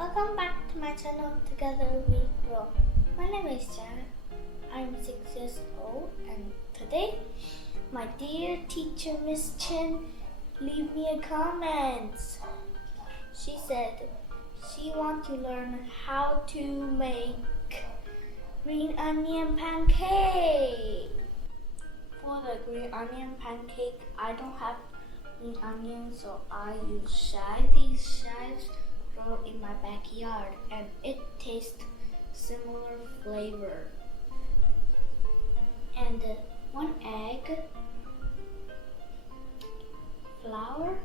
Welcome back to my channel, Together We Grow. My name is Janet. I'm 6 years old, and today, my dear teacher, Miss Chen, leave me a comment. She said she wants to learn how to make green onion pancake. For the green onion pancake, I don't have green onions, so I use chives. These chives grow in my backyard, and it tastes similar flavor. And 1 egg, flour,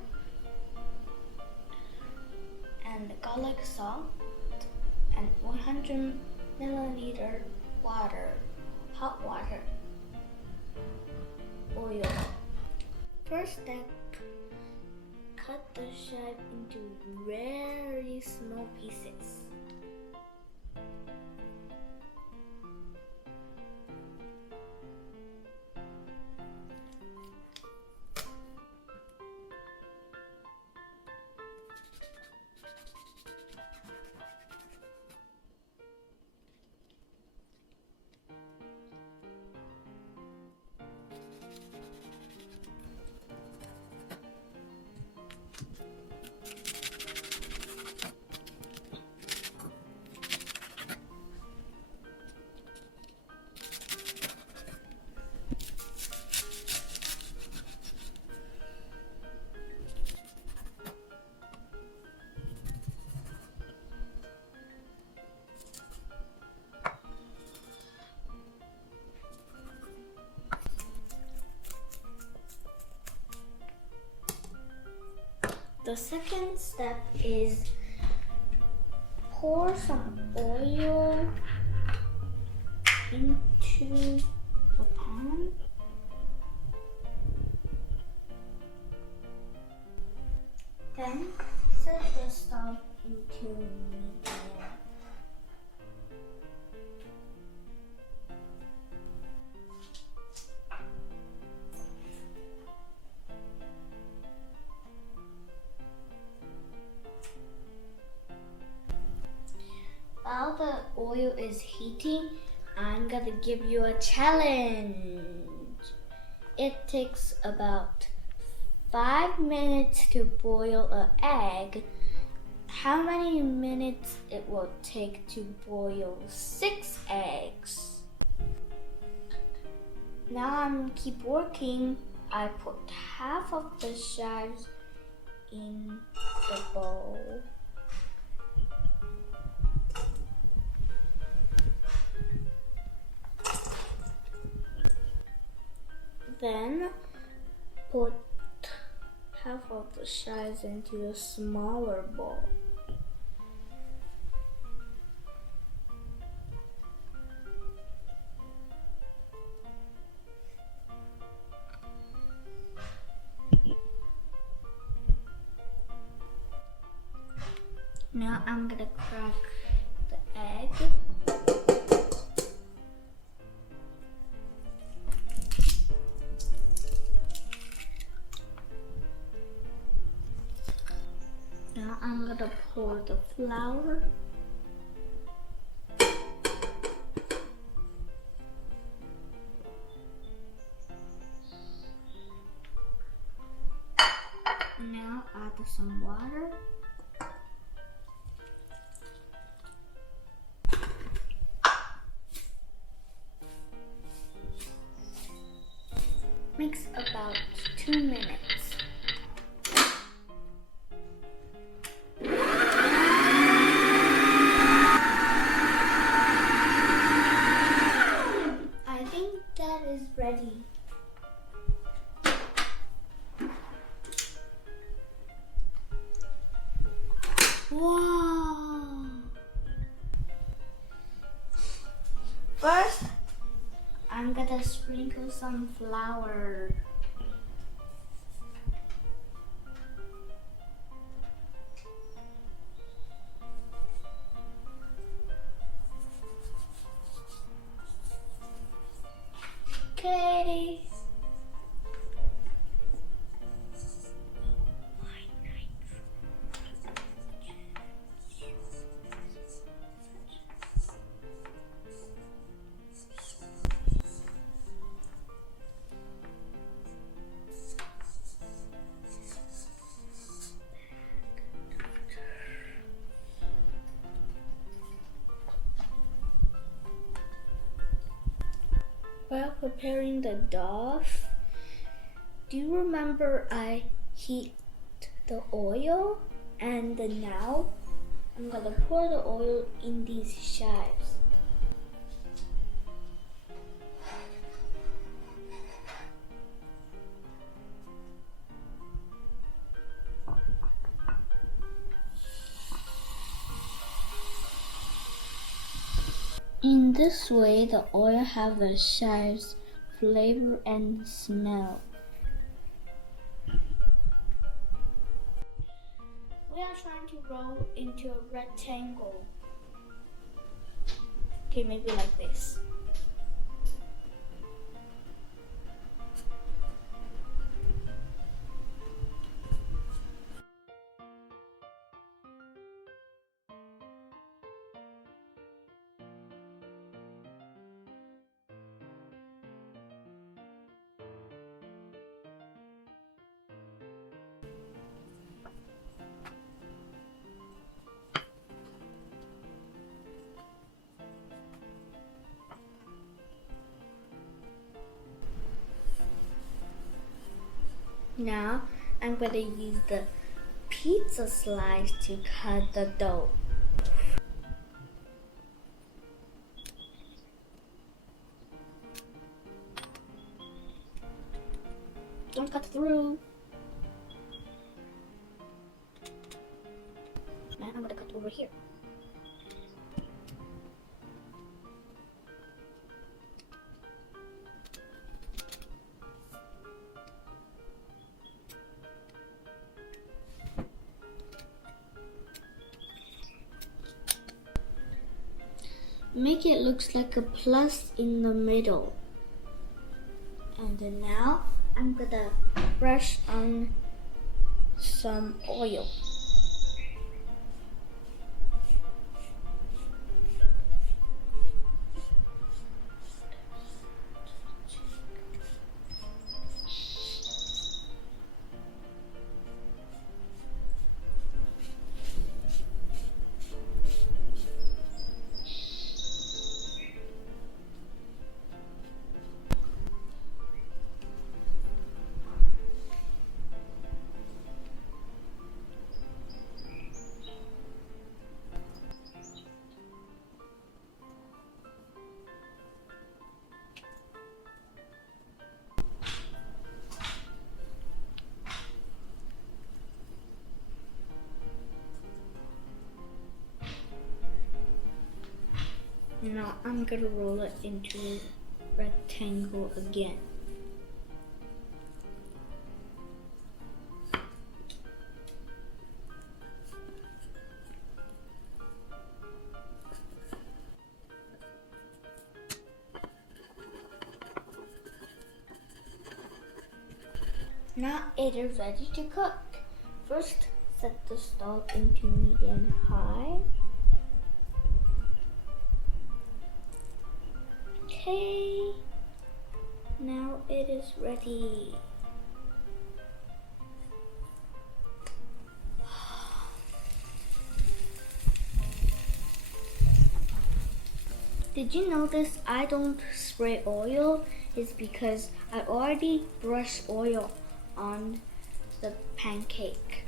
and garlic salt, and 100 milliliter water, hot water, oil. First step, cut the chive into very small pieces. The second step is pour some oil into the pan. Then set the stove into medium. While the oil is heating, I'm gonna give you a challenge. It takes about 5 minutes to boil an egg. How many minutes it will take to boil 6 eggs? Now I'm keep working. I put half of the chives in the bowl. Then put half of the chives into a smaller bowl. Now I'm gonna crack the egg. Now I'm gonna pour the flour. Now add some water. Mix about 2 minutes. That is ready. Wow! First, I'm gonna sprinkle some flour. Okay. preparing the dough, do you remember I heat the oil? And now I'm gonna pour the oil in these chives. In this way, the oil have the chives flavor and smell. We are trying to roll into a rectangle. Okay, maybe like this. Now I'm going to use the pizza slice to cut the dough. Don't cut through. Now I'm going to cut over here. Make it looks like a plus in the middle. And then now I'm gonna brush on some oil. Now I'm gonna roll it into a rectangle again. Now it is ready to cook. First, set the stove into medium high. Okay, now it is ready. Did you notice I don't spray oil? It's because I already brushed oil on the pancake.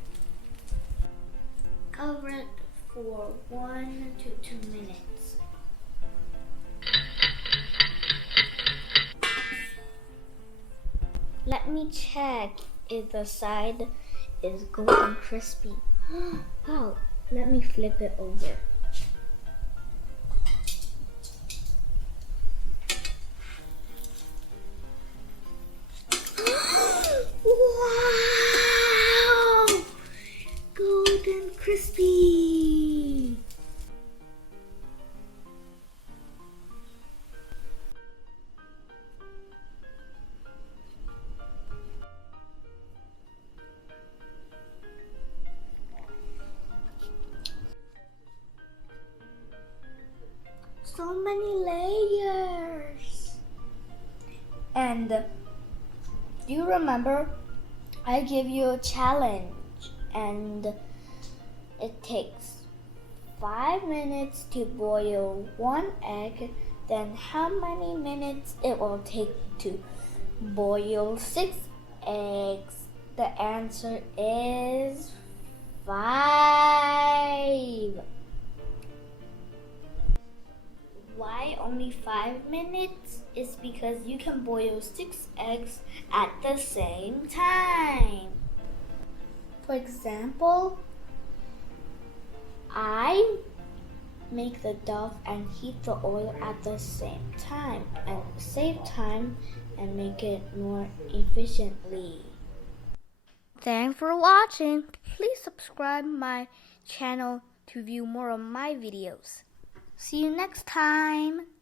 Cover it for 1 to 2 minutes. Let me check if the side is golden crispy. Wow, let me flip it over. Wow! Golden crispy! So many layers. And do you remember I gave you a challenge and it takes 5 minutes to boil 1 egg then how many minutes it will take to boil 6 eggs? The answer is 5. Why only 5 minutes? It's because you can boil 6 eggs at the same time. For example, I make the dough and heat the oil at the same time and save time and make it more efficiently. Thanks for watching. Please subscribe my channel to view more of my videos. See you next time.